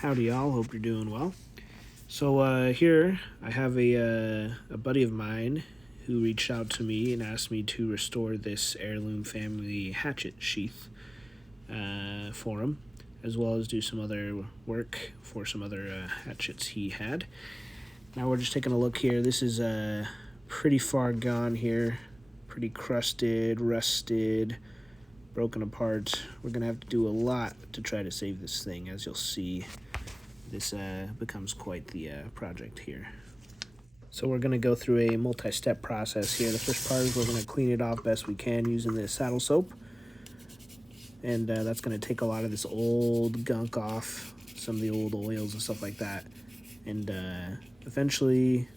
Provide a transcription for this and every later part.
Howdy y'all, hope you're doing well. So here I have a buddy of mine who reached out to me and asked me to restore this heirloom family hatchet sheath for him, as well as do some other work for some other hatchets he had. Now we're just taking a look here. This is pretty far gone here, pretty crusted, rusted, broken apart. We're gonna have to do a lot to try to save this thing, as you'll see. This becomes quite the project here. So we're going to go through a multi-step process here. The first part is we're going to clean it off best we can using this saddle soap. And that's going to take a lot of this old gunk off, some of the old oils and stuff like that. And eventually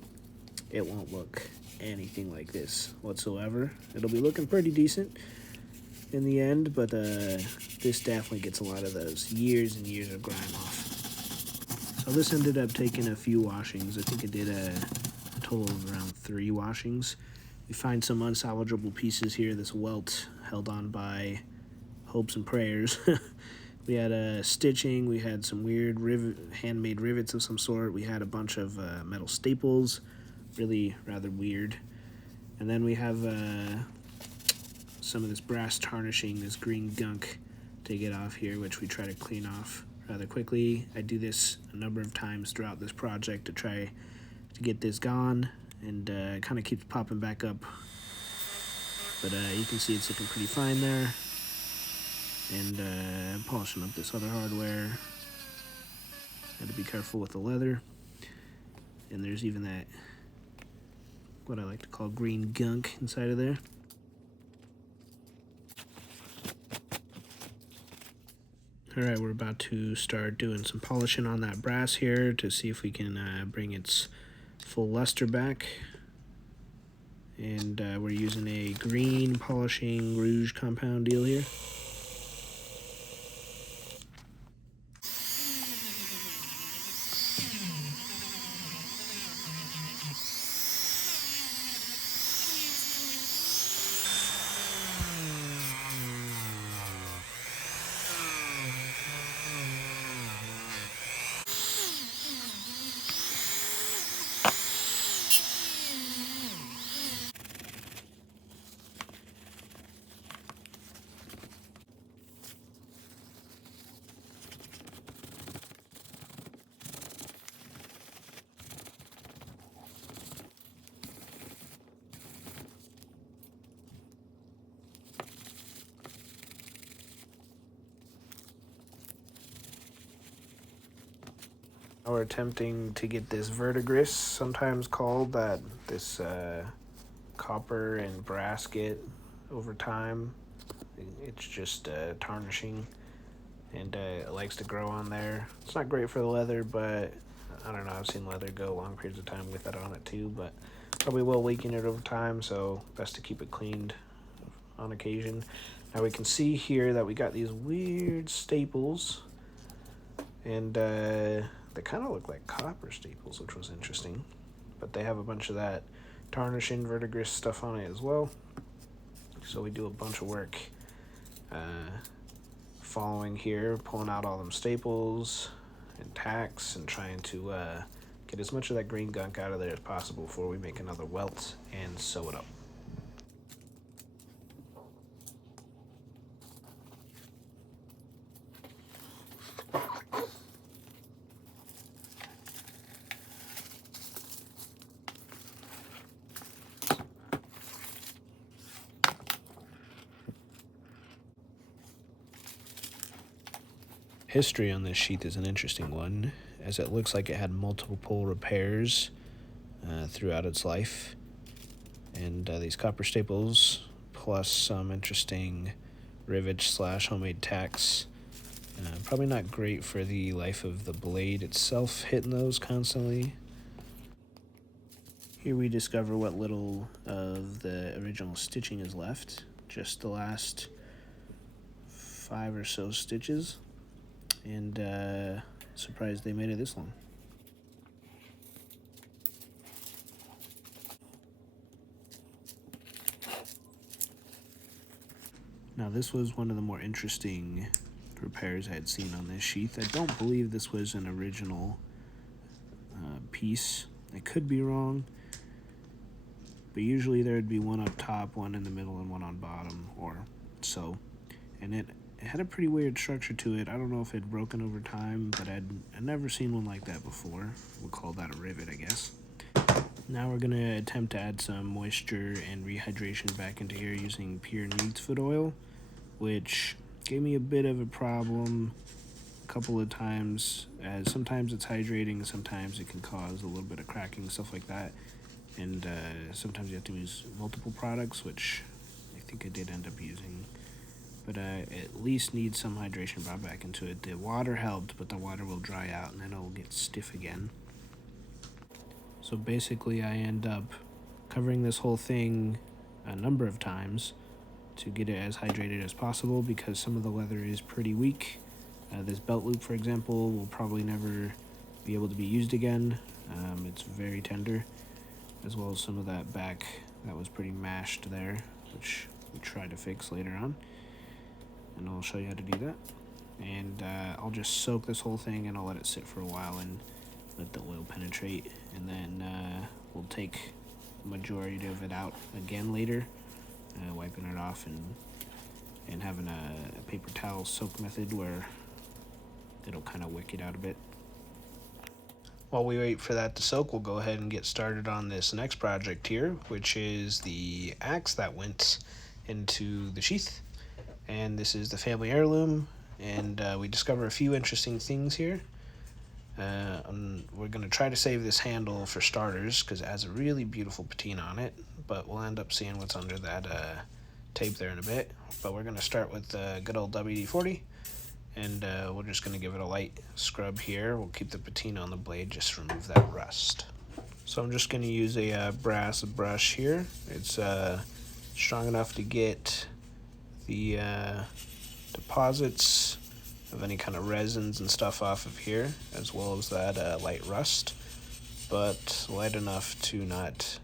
it won't look anything like this whatsoever. It'll be looking pretty decent in the end, but this definitely gets a lot of those years and years of grime off. So this ended up taking a few washings. I think it did a total of around 3 washings. We find some unsalvageable pieces here. This welt held on by hopes and prayers. We had stitching. We had some weird handmade rivets of some sort. We had a bunch of metal staples, really rather weird. And then we have some of this brass tarnishing, this green gunk to get off here, which we try to clean off rather quickly. I do this a number of times throughout this project to try to get this gone, and it kind of keeps popping back up. But you can see it's looking pretty fine there. And polishing up this other hardware. Got to be careful with the leather. And there's even that, what I like to call green gunk inside of there. Alright, we're about to start doing some polishing on that brass here to see if we can bring its full luster back. And we're using a green polishing rouge compound deal here. We're attempting to get this verdigris, sometimes called that, this copper and brass get over time. It's just tarnishing, and it likes to grow on there. It's not great for the leather, but I don't know, I've seen leather go long periods of time with that on it too, but probably will weaken it over time, so best to keep it cleaned on occasion. Now we can see here that we got these weird staples, and they kind of look like copper staples, which was interesting, but they have a bunch of that tarnishing verdigris stuff on it as well. So we do a bunch of work following here, pulling out all them staples and tacks and trying to get as much of that green gunk out of there as possible before we make another welt and sew it up. History on this sheath is an interesting one, as it looks like it had multiple repairs throughout its life. And these copper staples, plus some interesting rivets / homemade tacks. Probably not great for the life of the blade itself, hitting those constantly. Here we discover what little of the original stitching is left. Just the last 5 or so stitches. And surprised they made it this long. Now this was one of the more interesting repairs I had seen on this sheath. I don't believe this was an original piece. I could be wrong, but usually there would be one up top, one in the middle, and one on bottom, or so. And it had a pretty weird structure to it. I don't know if it had broken over time, but I'd never seen one like that before. We'll call that a rivet, I guess. Now we're going to attempt to add some moisture and rehydration back into here using pure neat's foot oil, which gave me a bit of a problem a couple of times, as sometimes it's hydrating, sometimes it can cause a little bit of cracking, stuff like that. And sometimes you have to use multiple products, which I think I did end up using. But at least need some hydration brought back into it. The water helped, but the water will dry out and then it'll get stiff again. So basically I end up covering this whole thing a number of times to get it as hydrated as possible, because some of the leather is pretty weak. This belt loop, for example, will probably never be able to be used again. It's very tender, as well as some of that back that was pretty mashed there, which we tried to fix later on. And I'll show you how to do that. And I'll just soak this whole thing and I'll let it sit for a while and let the oil penetrate. And then we'll take the majority of it out again later, wiping it off and having a paper towel soak method where it'll kind of wick it out a bit. While we wait for that to soak, we'll go ahead and get started on this next project here, which is the axe that went into the sheath. And this is the family heirloom, and we discover a few interesting things here. We're going to try to save this handle for starters, because it has a really beautiful patina on it, but we'll end up seeing what's under that tape there in a bit. But we're going to start with the good old WD-40, and we're just going to give it a light scrub here. We'll keep the patina on the blade just to remove that rust. So I'm just going to use a brass brush here. It's strong enough to get the deposits of any kind of resins and stuff off of here, as well as that light rust, but light enough to not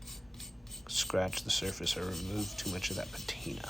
scratch the surface or remove too much of that patina.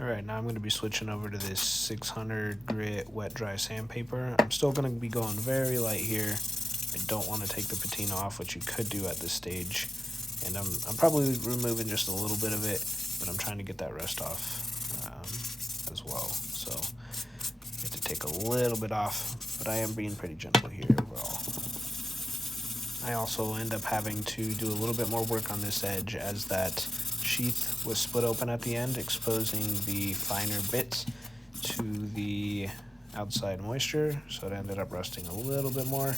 Alright, now I'm going to be switching over to this 600 grit wet dry sandpaper. I'm still going to be going very light here. I don't want to take the patina off, which you could do at this stage. And I'm probably removing just a little bit of it, but I'm trying to get that rust off as well. So you have to take a little bit off, but I am being pretty gentle here overall. I also end up having to do a little bit more work on this edge, as that sheath was split open at the end, exposing the finer bits to the outside moisture, so it ended up rusting a little bit more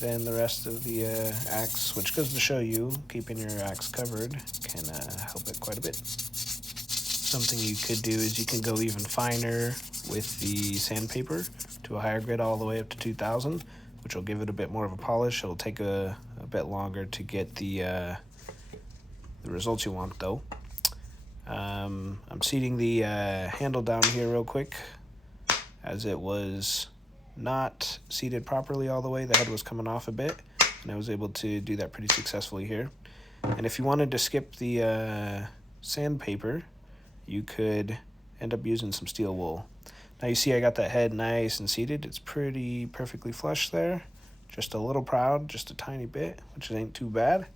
than the rest of the axe, which goes to show you keeping your axe covered can help it quite a bit. Something you could do is you can go even finer with the sandpaper to a higher grit all the way up to 2000, which will give it a bit more of a polish. It'll take a bit longer to get the results you want, though. I'm seating the handle down here real quick, as it was not seated properly all the way. The head was coming off a bit, and I was able to do that pretty successfully here. And if you wanted to skip the sandpaper, you could end up using some steel wool. Now you see I got that head nice and seated. It's pretty perfectly flush there. Just a little proud, just a tiny bit, which ain't too bad.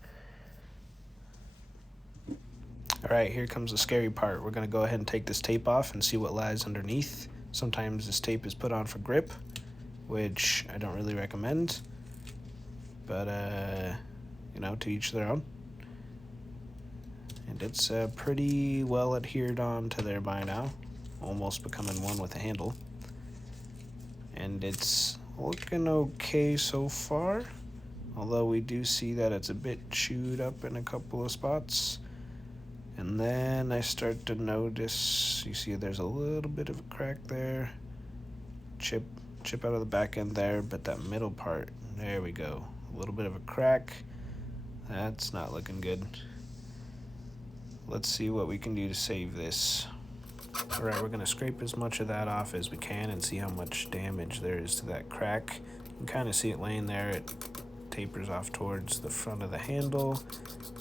Alright, here comes the scary part. We're going to go ahead and take this tape off and see what lies underneath. Sometimes this tape is put on for grip, which I don't really recommend, but you know, to each their own. And it's pretty well adhered on to there by now, almost becoming one with the handle. And it's looking okay so far, although we do see that it's a bit chewed up in a couple of spots. And then I start to notice, you see there's a little bit of a crack there, chip out of the back end there, but that middle part, there we go, a little bit of a crack. That's not looking good. Let's see what we can do to save this. Alright, we're going to scrape as much of that off as we can and see how much damage there is to that crack. You can kind of see it laying there. It tapers off towards the front of the handle.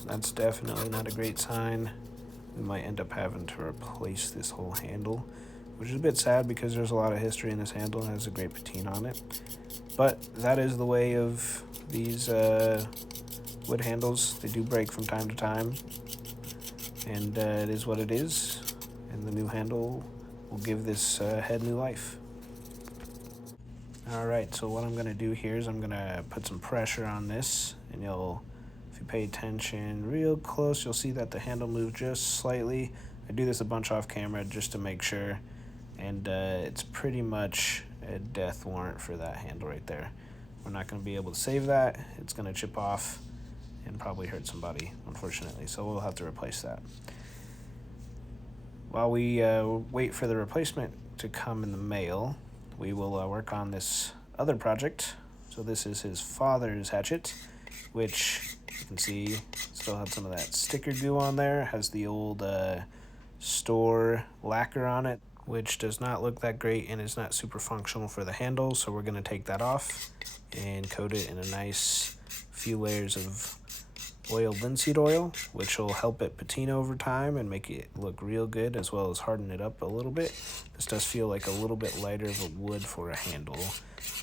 That's definitely not a great sign. We might end up having to replace this whole handle, which is a bit sad because there's a lot of history in this handle and has a great patina on it. But that is the way of these wood handles. They do break from time to time, and it is what it is. And the new handle will give this head new life. Alright, so what I'm going to do here is I'm going to put some pressure on this, and if you pay attention real close, you'll see that the handle moves just slightly. I do this a bunch off camera just to make sure, and it's pretty much a death warrant for that handle right there. We're not going to be able to save that. It's going to chip off and probably hurt somebody, unfortunately, so we'll have to replace that. While we wait for the replacement to come in the mail, we will work on this other project. So this is his father's hatchet, which you can see still has some of that sticker goo on there. It has the old store lacquer on it, which does not look that great and is not super functional for the handle. So we're going to take that off and coat it in a nice few layers of oiled linseed oil, which will help it patina over time and make it look real good, as well as harden it up a little bit. This does feel like a little bit lighter of a wood for a handle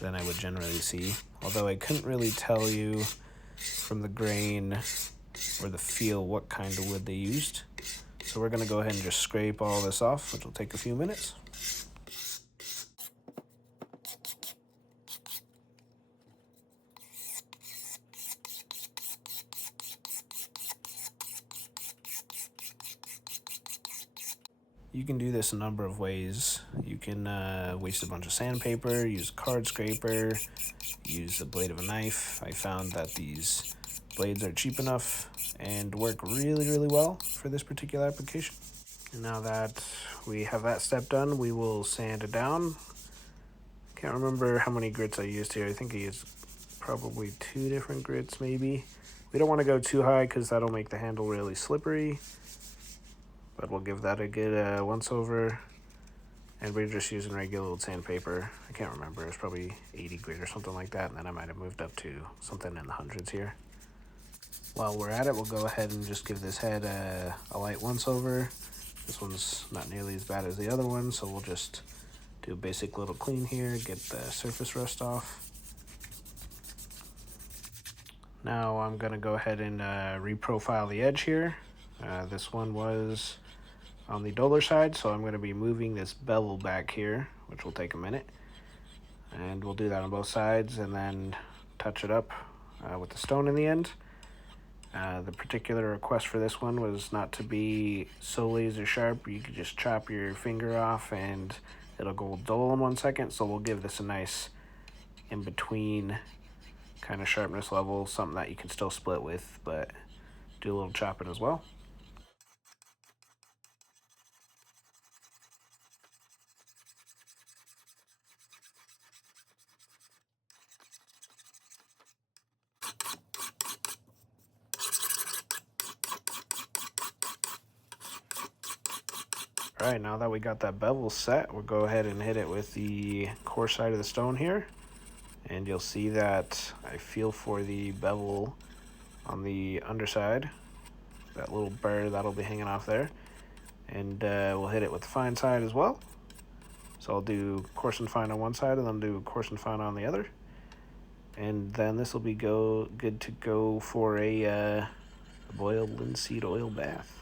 than I would generally see, although I couldn't really tell you from the grain or the feel what kind of wood they used. So we're going to go ahead and just scrape all this off, which will take a few minutes. You can do this a number of ways. You can waste a bunch of sandpaper, use a card scraper, use the blade of a knife. I found that these blades are cheap enough and work really, really well for this particular application. And now that we have that step done, we will sand it down. Can't remember how many grits I used here. I think I used probably 2 different grits maybe. We don't want to go too high because that'll make the handle really slippery, but we'll give that a good once over. And we're just using regular old sandpaper. I can't remember, it was probably 80 grit or something like that, and then I might have moved up to something in the hundreds here. While we're at it, we'll go ahead and just give this head a light once over. This one's not nearly as bad as the other one, so we'll just do a basic little clean here, get the surface rust off. Now I'm gonna go ahead and reprofile the edge here. This one was on the duller side, so I'm going to be moving this bevel back here, which will take a minute, and we'll do that on both sides and then touch it up with the stone in the end. The particular request for this one was not to be so laser sharp. You could just chop your finger off and it'll go dull in 1 second, so we'll give this a nice in between kind of sharpness level, something that you can still split with, but do a little chopping as well. All right, now that we got that bevel set, we'll go ahead and hit it with the coarse side of the stone here. And you'll see that I feel for the bevel on the underside, that little burr that'll be hanging off there. And we'll hit it with the fine side as well. So I'll do coarse and fine on one side and then do coarse and fine on the other. And then this will be good to go for a boiled linseed oil bath.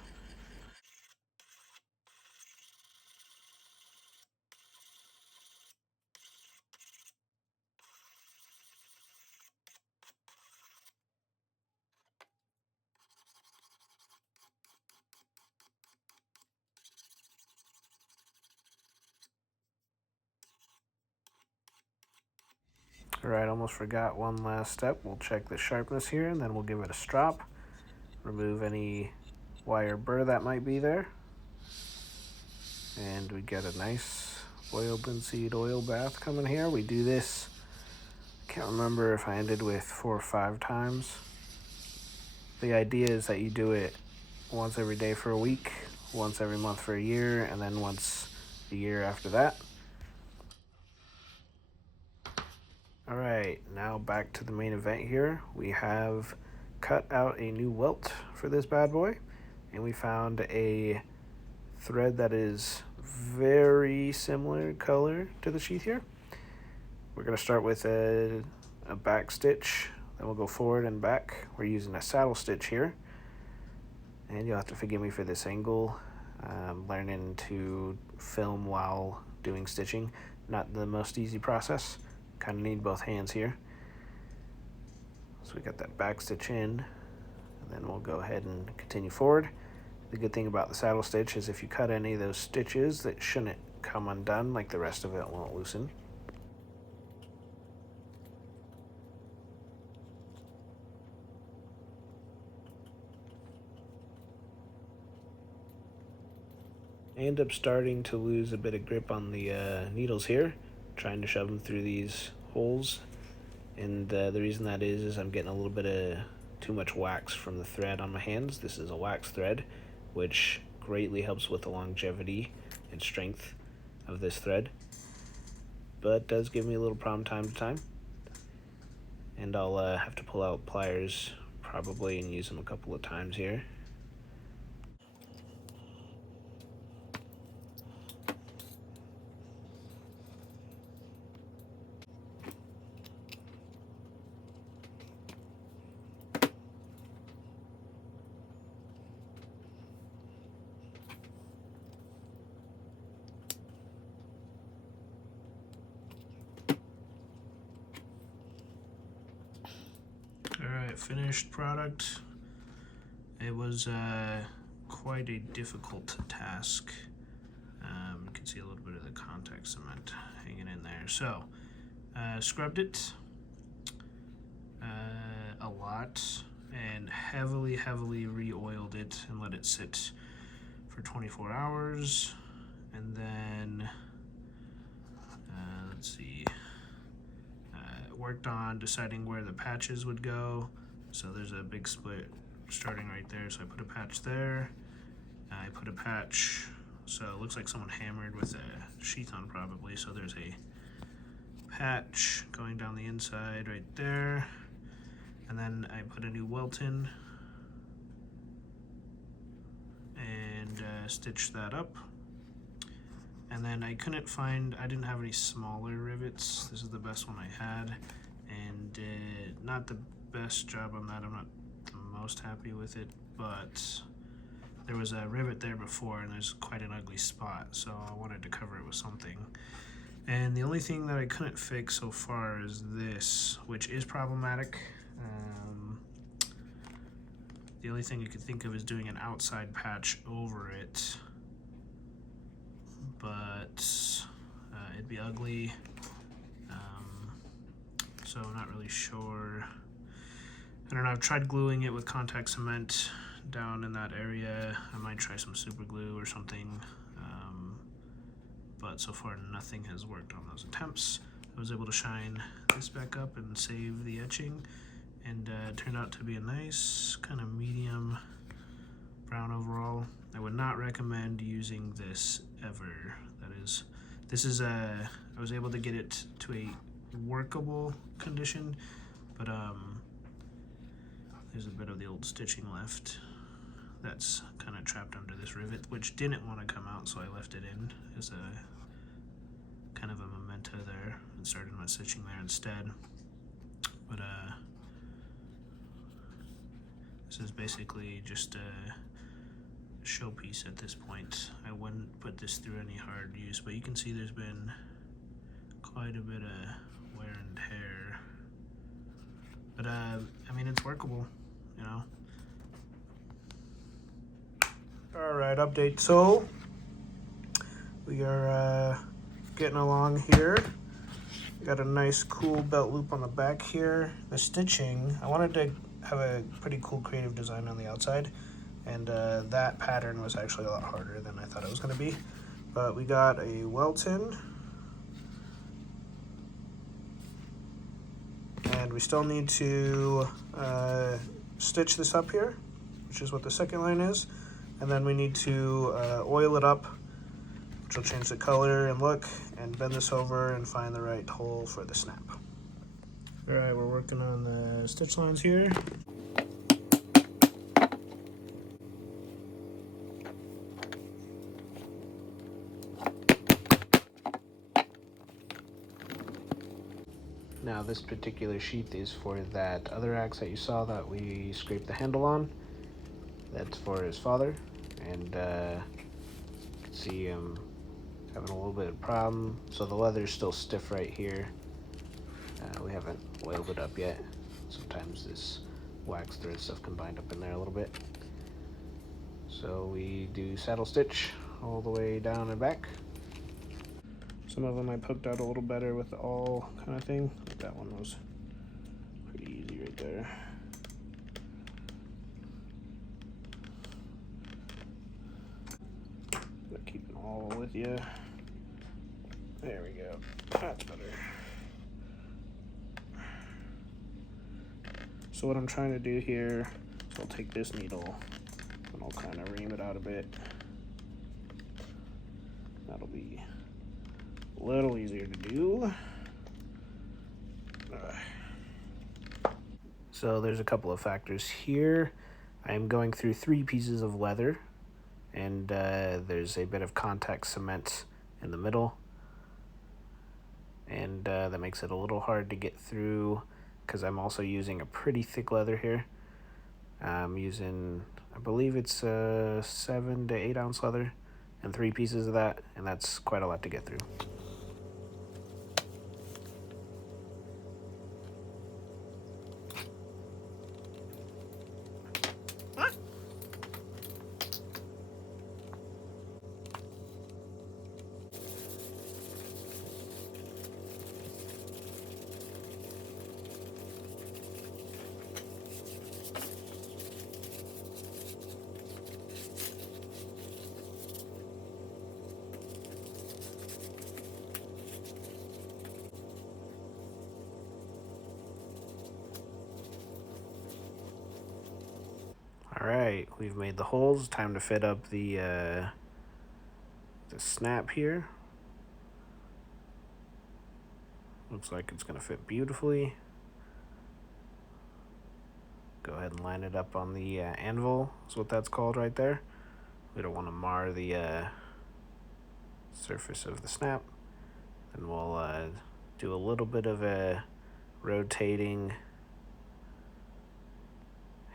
Alright, almost forgot one last step. We'll check the sharpness here, and then we'll give it a strop. Remove any wire burr that might be there. And we get a nice oil linseed oil bath coming here. We do this, I can't remember if I ended with 4 or 5 times. The idea is that you do it once every day for a week, once every month for a year, and then once a year after that. Alright, now back to the main event here. We have cut out a new welt for this bad boy, and we found a thread that is very similar color to the sheath here. We're going to start with a back stitch, then we'll go forward and back. We're using a saddle stitch here, and you'll have to forgive me for this angle. I'm learning to film while doing stitching, not the most easy process. Kind of need both hands here. So we got that back stitch in, and then we'll go ahead and continue forward. The good thing about the saddle stitch is if you cut any of those stitches, that shouldn't come undone, like the rest of it won't loosen. I end up starting to lose a bit of grip on the needles here, trying to shove them through these holes, and the reason that is I'm getting a little bit of too much wax from the thread on my hands. This is a wax thread, which greatly helps with the longevity and strength of this thread, but does give me a little problem time to time, and I'll have to pull out pliers probably and use them a couple of times here. Alright, finished product. It was quite a difficult task. You can see a little bit of the contact cement hanging in there. So, scrubbed it a lot and heavily re-oiled it and let it sit for 24 hours. And then, let's see, worked on deciding where the patches would go. So there's a big split starting right there, so I put a patch there. I put a patch, so it looks like someone hammered with a sheath on probably, so there's a patch going down the inside right there. And then I put a new welt in and stitched that up. And then I didn't have any smaller rivets. This is the best one I had, and not the best job on that. I'm not the most happy with it, but there was a rivet there before and there's quite an ugly spot, so I wanted to cover it with something. And the only thing that I couldn't fix so far is this, which is problematic. The only thing I could think of is doing an outside patch over it, but it'd be ugly, so I'm not really sure. I don't know, I've tried gluing it with contact cement down in that area. I might try some super glue or something, but so far nothing has worked on those attempts. I was able to shine this back up and save the etching, and it turned out to be a nice kind of medium brown overall. I would not recommend using this ever. I was able to get it to a workable condition, but there's a bit of the old stitching left that's kind of trapped under this rivet, which didn't want to come out, so I left it in as a kind of a memento there and started my stitching there instead. But this is basically just a showpiece at this point. I wouldn't put this through any hard use, but you can see there's been quite a bit of wear and tear. But I mean, it's workable, you know. Alright, update. So we are getting along here. Got a nice cool belt loop on the back here. The stitching, I wanted to have a pretty cool creative design on the outside, and that pattern was actually a lot harder than I thought it was going to be. But we got a Welton, and we still need to stitch this up here, which is what the second line is, and then we need to oil it up, which will change the color and look, and bend this over and find the right hole for the snap. All right, we're working on the stitch lines here. Now this particular sheath is for that other axe that you saw that we scraped the handle on. That's for his father, and you can see him having a little bit of problem. So the leather's still stiff right here. We haven't oiled it up yet. Sometimes this wax thread stuff can bind up in there a little bit. So we do saddle stitch all the way down and back. Some of them I poked out a little better with the awl kind of thing. That one was pretty easy right there. Keep it all with you. There we go. That's better. So what I'm trying to do here is I'll take this needle and I'll kind of ream it out a bit. That'll be a little easier to do. So there's a couple of factors here. I'm going through 3 pieces of leather, and there's a bit of contact cement in the middle, and that makes it a little hard to get through because I'm also using a pretty thick leather here. I'm using, I believe it's 7 to 8 ounce leather and 3 pieces of that, and that's quite a lot to get through. Alright, we've made the holes. Time to fit up the snap here. Looks like it's going to fit beautifully. Go ahead and line it up on the anvil, is what that's called right there. We don't want to mar the surface of the snap. Then we'll do a little bit of a rotating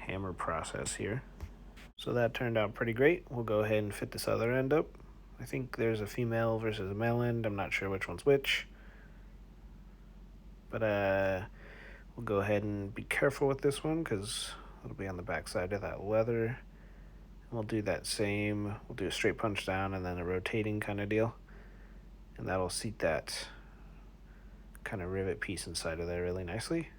hammer process here. So that turned out pretty great. We'll go ahead and fit this other end up. I think there's a female versus a male end. I'm not sure which one's which. But we'll go ahead and be careful with this one because it'll be on the back side of that leather. And we'll do that same. We'll do a straight punch down and then a rotating kind of deal. And that'll seat that kind of rivet piece inside of there really nicely.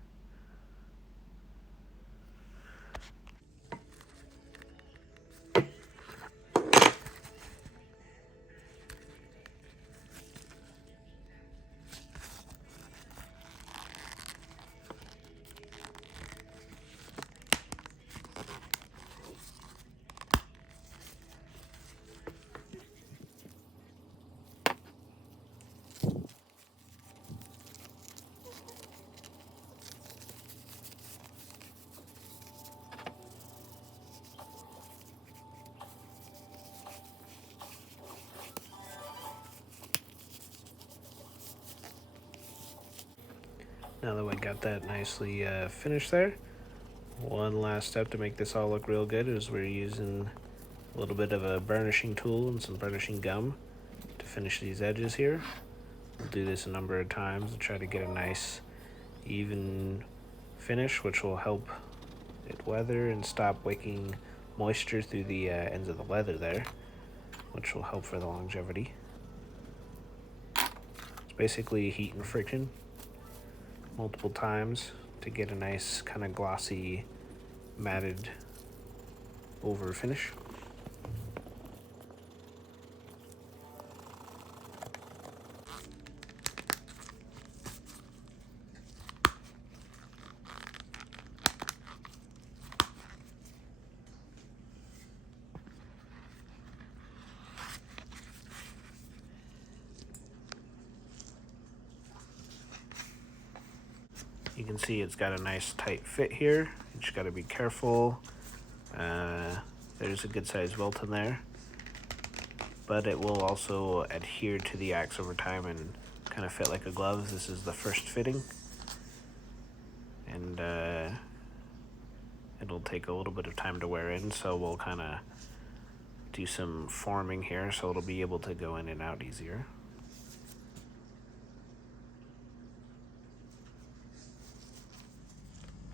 Now that we got that nicely finished there, one last step to make this all look real good is we're using a little bit of a burnishing tool and some burnishing gum to finish these edges here. We'll do this a number of times to try to get a nice even finish, which will help it weather and stop wicking moisture through the ends of the leather there, which will help for the longevity. It's basically heat and friction multiple times to get a nice kind of glossy matted over finish. You can see it's got a nice tight fit here. You just got to be careful. There's a good sized welt in there, but it will also adhere to the axe over time and kind of fit like a glove. This is the first fitting, and it'll take a little bit of time to wear in, so we'll kind of do some forming here so it'll be able to go in and out easier.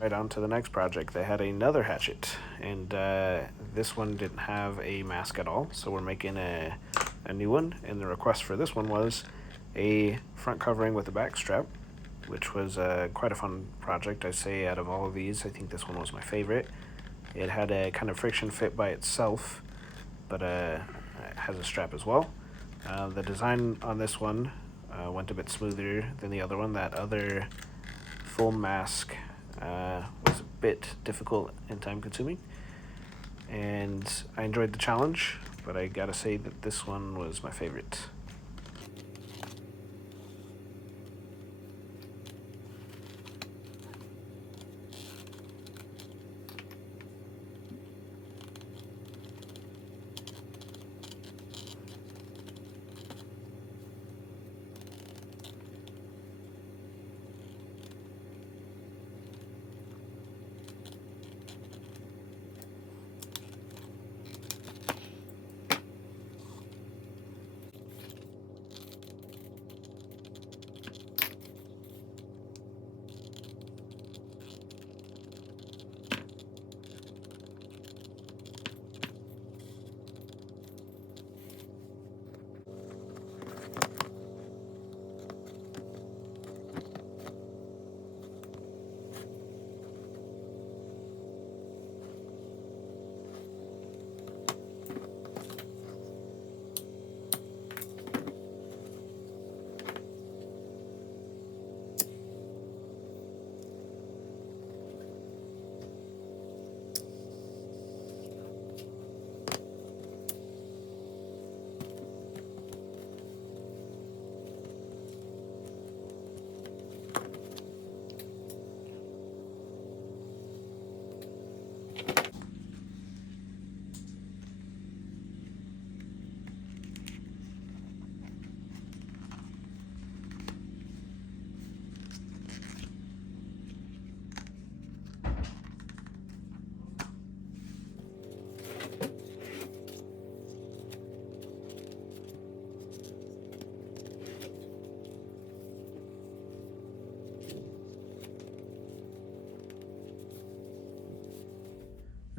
Right on to the next project. They had another hatchet, and this one didn't have a mask at all, so we're making a new one, and the request for this one was a front covering with a back strap, which was quite a fun project. I say out of all of these, I think this one was my favorite. It had a kind of friction fit by itself, but it has a strap as well. The design on this one went a bit smoother than the other one. That other full mask was a bit difficult and time consuming, and I enjoyed the challenge, but I gotta say that this one was my favorite.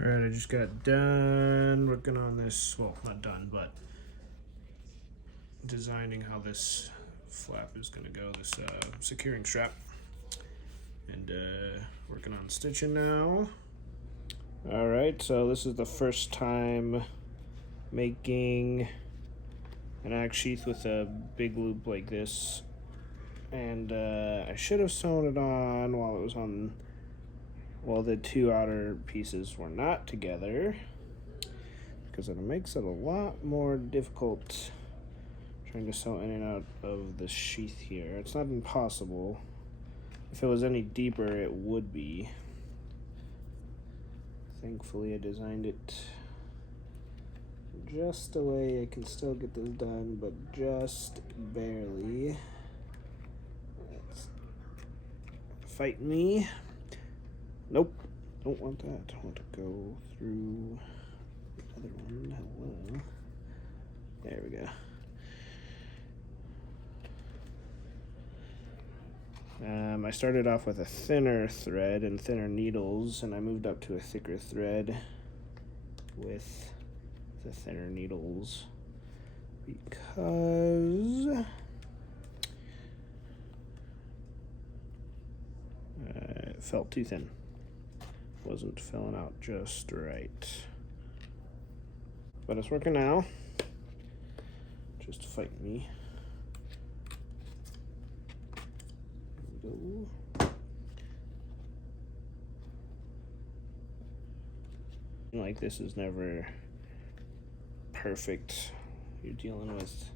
Alright, I just got done working on this, well, not done, but designing how this flap is going to go, this securing strap, and working on stitching now. Alright, so this is the first time making an axe sheath with a big loop like this, and I should have sewn it on while it was on, well, the two outer pieces were not together, because it makes it a lot more difficult trying to sew in and out of the sheath here. It's not impossible. If it was any deeper, it would be. Thankfully, I designed it just a way I can still get this done, but just barely. Let's fight me. Nope, don't want that. I want to go through the other one. Hello. There we go. I started off with a thinner thread and thinner needles, and I moved up to a thicker thread with the thinner needles because it felt too thin. Wasn't filling out just right. But it's working now. Just fight me. There we go. Like, this is never perfect. You're dealing with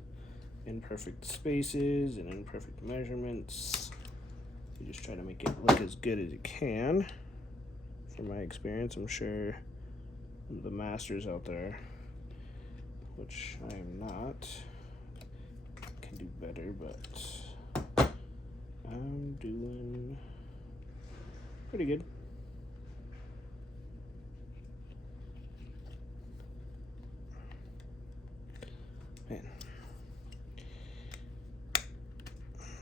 imperfect spaces and imperfect measurements. You just try to make it look as good as you can. From my experience, I'm sure the masters out there, which I am not, can do better, but I'm doing pretty good. Man.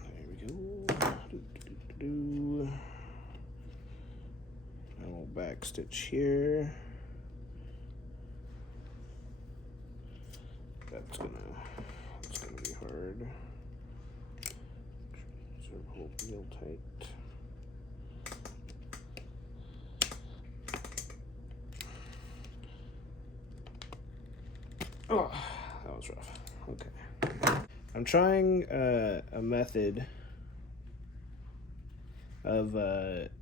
There we go. A little back stitch here. That's gonna be hard. Sort of hold real tight. Oh, that was rough. Okay. I'm trying a method of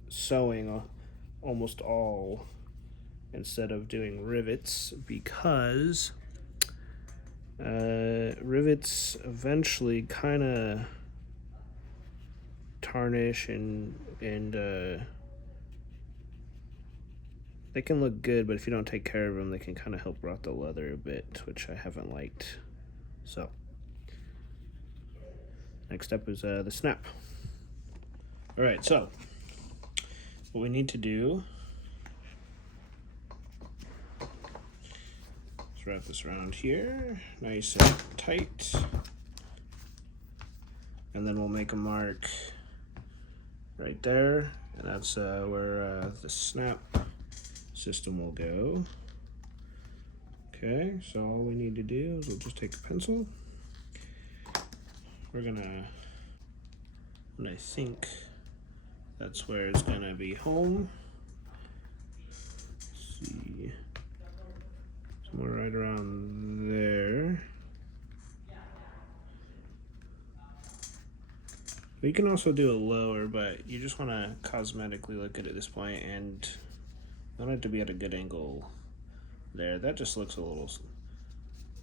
sewing almost all instead of doing rivets, because rivets eventually kind of tarnish and they can look good, but if you don't take care of them, they can kind of help rot the leather a bit, which I haven't liked. So next step is the snap. All right, so what we need to do is wrap this around here, nice and tight, and then we'll make a mark right there, and that's where the snap system will go. Okay, so all we need to do is we'll just take a pencil. We're gonna, and I think that's where it's gonna be home. Let's see, somewhere right around there. You can also do it lower, but you just want to cosmetically look at it at this point, and you want it to be at a good angle there. That just looks a little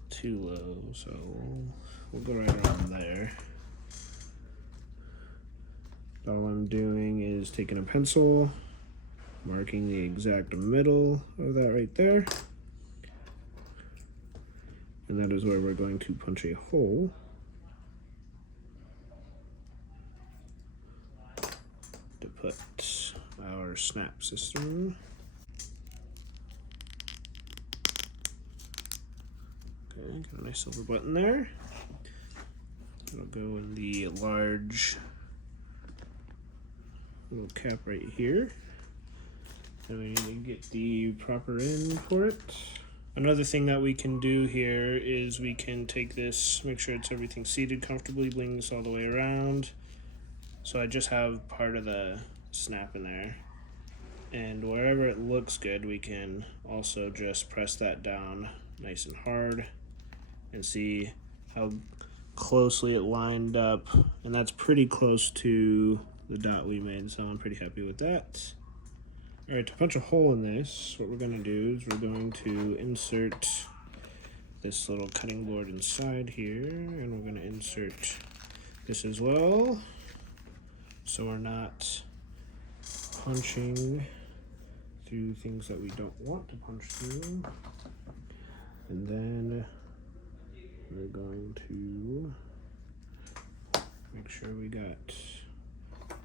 too low, so we'll go right around there. All I'm doing is taking a pencil, marking the exact middle of that right there, and that is where we're going to punch a hole to put our snap system. Okay, got a nice silver button there. It'll go in the large little cap right here. And we need to get the proper end for it. Another thing that we can do here is we can take this, make sure it's everything seated comfortably, bring this all the way around. So I just have part of the snap in there. And wherever it looks good, we can also just press that down nice and hard and see how closely it lined up. And that's pretty close to the dot we made, so I'm pretty happy with that. All right, to punch a hole in this, what we're gonna do is we're going to insert this little cutting board inside here, and we're gonna insert this as well, so we're not punching through things that we don't want to punch through. And then we're going to make sure we got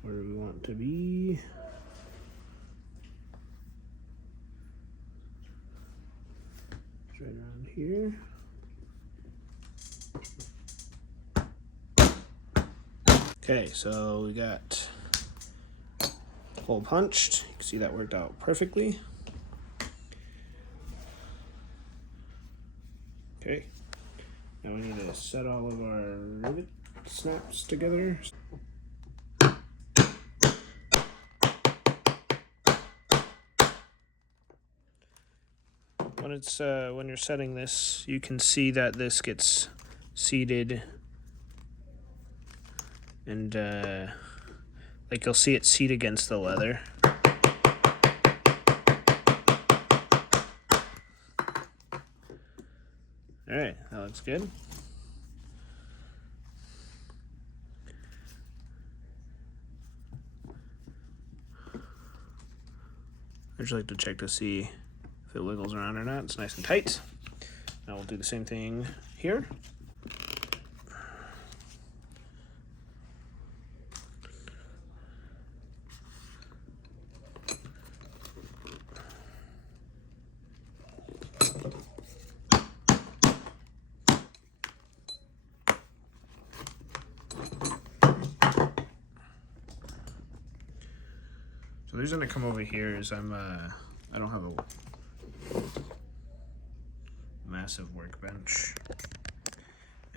where we want to be. It's right around here. Okay, so we got hole punched. You can see that worked out perfectly. Okay, now we need to set all of our rivet snaps together. when you're setting this, you can see that this gets seated, and like you'll see it seat against the leather. All right, that looks good. I just like to check to see if it wiggles around or not. It's nice and tight. Now we'll do the same thing here. So the reason I come over here is I don't have a massive workbench,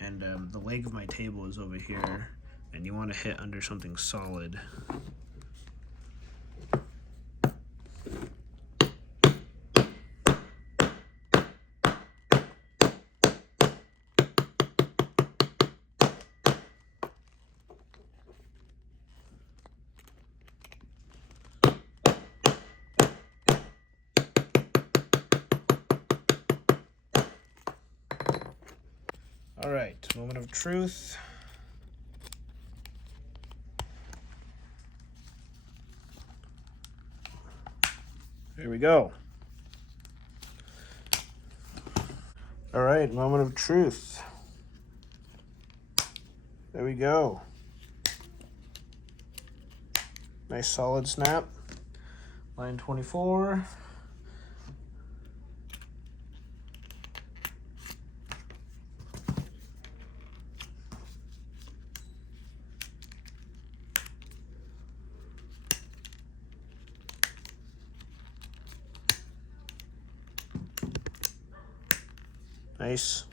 and the leg of my table is over here, and you want to hit under something solid. All right, moment of truth. Here we go. All right, moment of truth. There we go. Nice solid snap. Line 24. Nice.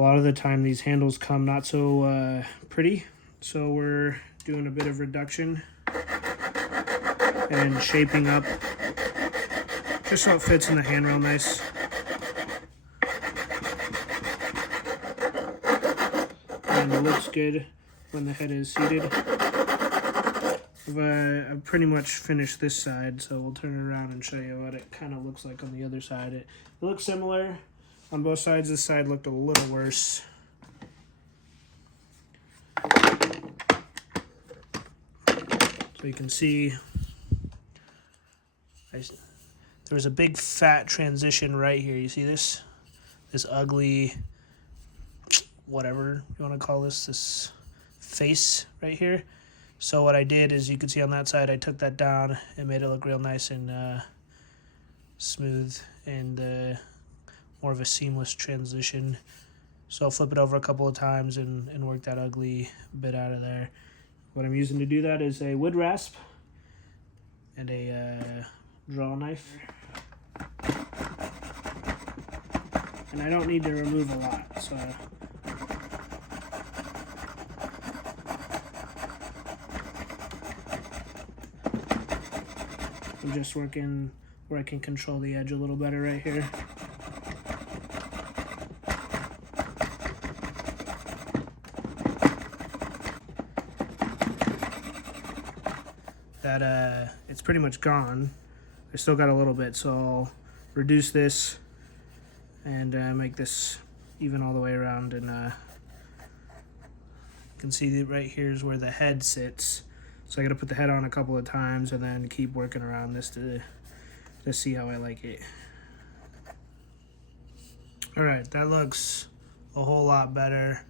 A lot of the time these handles come not so pretty, so we're doing a bit of reduction and shaping up just so it fits in the handrail nice. And it looks good when the head is seated. I've pretty much finished this side, so we'll turn it around and show you what it kind of looks like on the other side. It looks similar on both sides. This side looked a little worse. So you can see there was a big fat transition right here. You see this? This ugly, whatever you want to call this face right here. So what I did is, you can see on that side, I took that down and made it look real nice and smooth and more of a seamless transition. So I'll flip it over a couple of times and work that ugly bit out of there. What I'm using to do that is a wood rasp and a draw knife. And I don't need to remove a lot, so I'm just working where I can control the edge a little better right here. That it's pretty much gone. I still got a little bit, so I'll reduce this and make this even all the way around. And you can see that right here is where the head sits. So I got to put the head on a couple of times and then keep working around this to see how I like it. All right, that looks a whole lot better.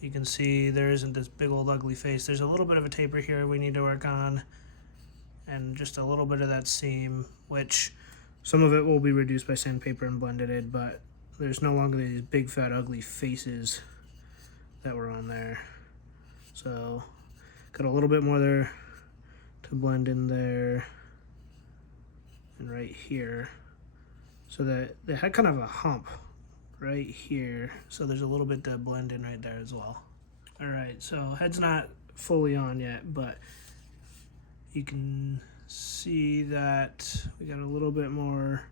You can see there isn't this big old ugly face. There's a little bit of a taper here we need to work on, and just a little bit of that seam, which some of it will be reduced by sandpaper and blended in, but there's no longer these big fat ugly faces that were on there. So got a little bit more there to blend in there and right here, so that they had kind of a hump right here, so there's a little bit to blend in right there as well. All right, so head's not fully on yet, but you can see that we got a little bit more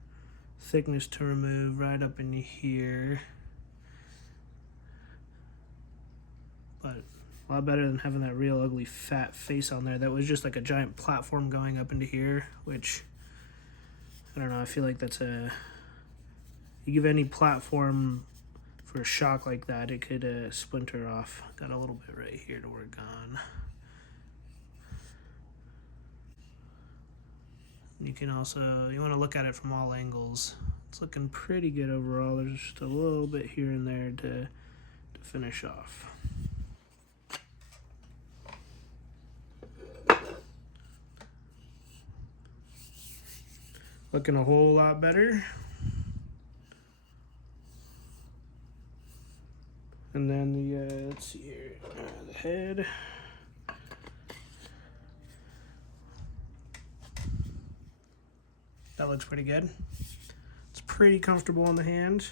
thickness to remove right up in here, but a lot better than having that real ugly fat face on there. That was just like a giant platform going up into here, which, I don't know, I feel like that's you give any platform for a shock like that, it could splinter off. Got a little bit right here to work on. You can also, you want to look at it from all angles. It's looking pretty good overall. There's just a little bit here and there to finish off. Looking a whole lot better. And then the, let's see here, the head. That looks pretty good. It's pretty comfortable on the hand.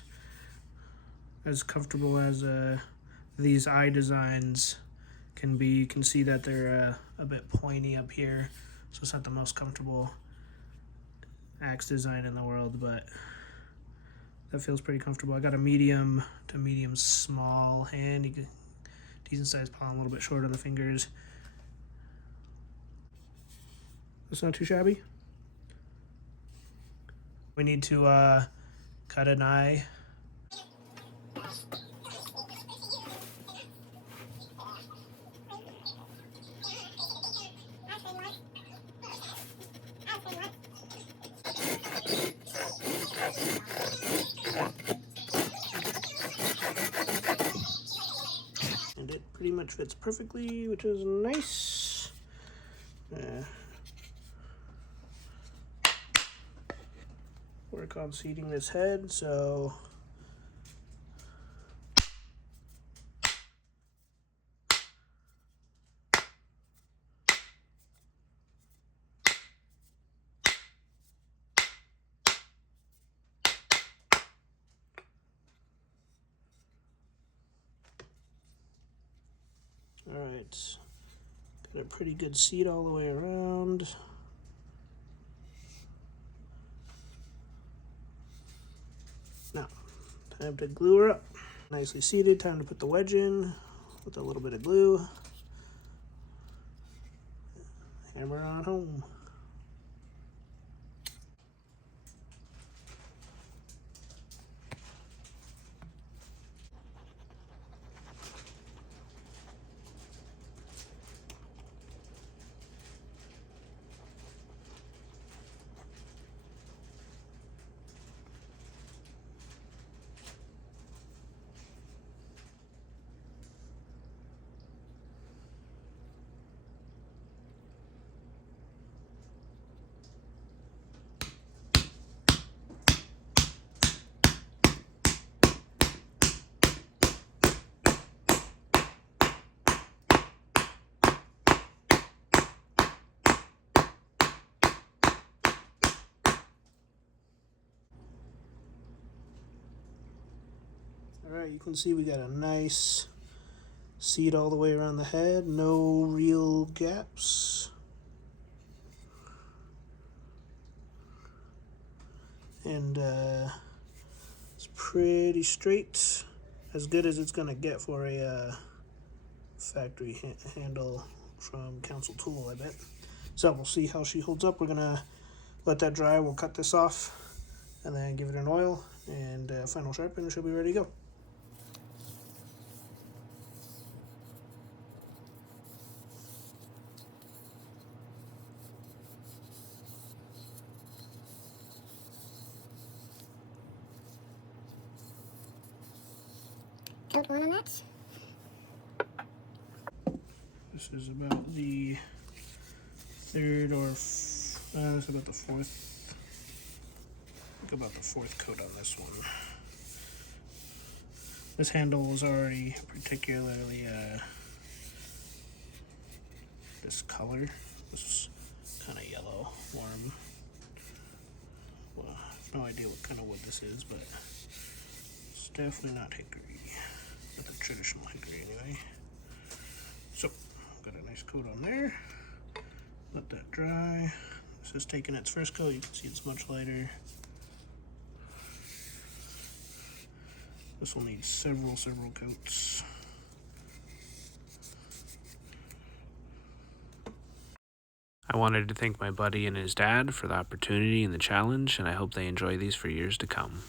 As comfortable as these eye designs can be. You can see that they're a bit pointy up here, so it's not the most comfortable axe design in the world, but that feels pretty comfortable. I got a medium to medium small hand. You can decent sized palm, a little bit short on the fingers. That's not too shabby. We need to cut an eye. And it pretty much fits perfectly, which is nice. Work on seating this head, so Alright, got a pretty good seat all the way around. Now, time to glue her up. Nicely seated, time to put the wedge in with a little bit of glue. Hammer on home. Alright, you can see we got a nice seat all the way around the head, no real gaps. And it's pretty straight, as good as it's gonna get for a factory handle from Council Tool, I bet. So we'll see how she holds up. We're gonna let that dry. We'll cut this off and then give it an oil and final sharpen, and she'll be ready to go. Coat one on that. This is about the third or this is about the fourth. I think about the fourth coat on this one. This handle was already particularly this color. This is kind of yellow, warm. Well, I have no idea what kind of wood this is, but it's definitely not hickory. Not the traditional hickory anyway. So, got a nice coat on there. Let that dry. This is taking its first coat. You can see it's much lighter. This will need several coats. I wanted to thank my buddy and his dad for the opportunity and the challenge, and I hope they enjoy these for years to come.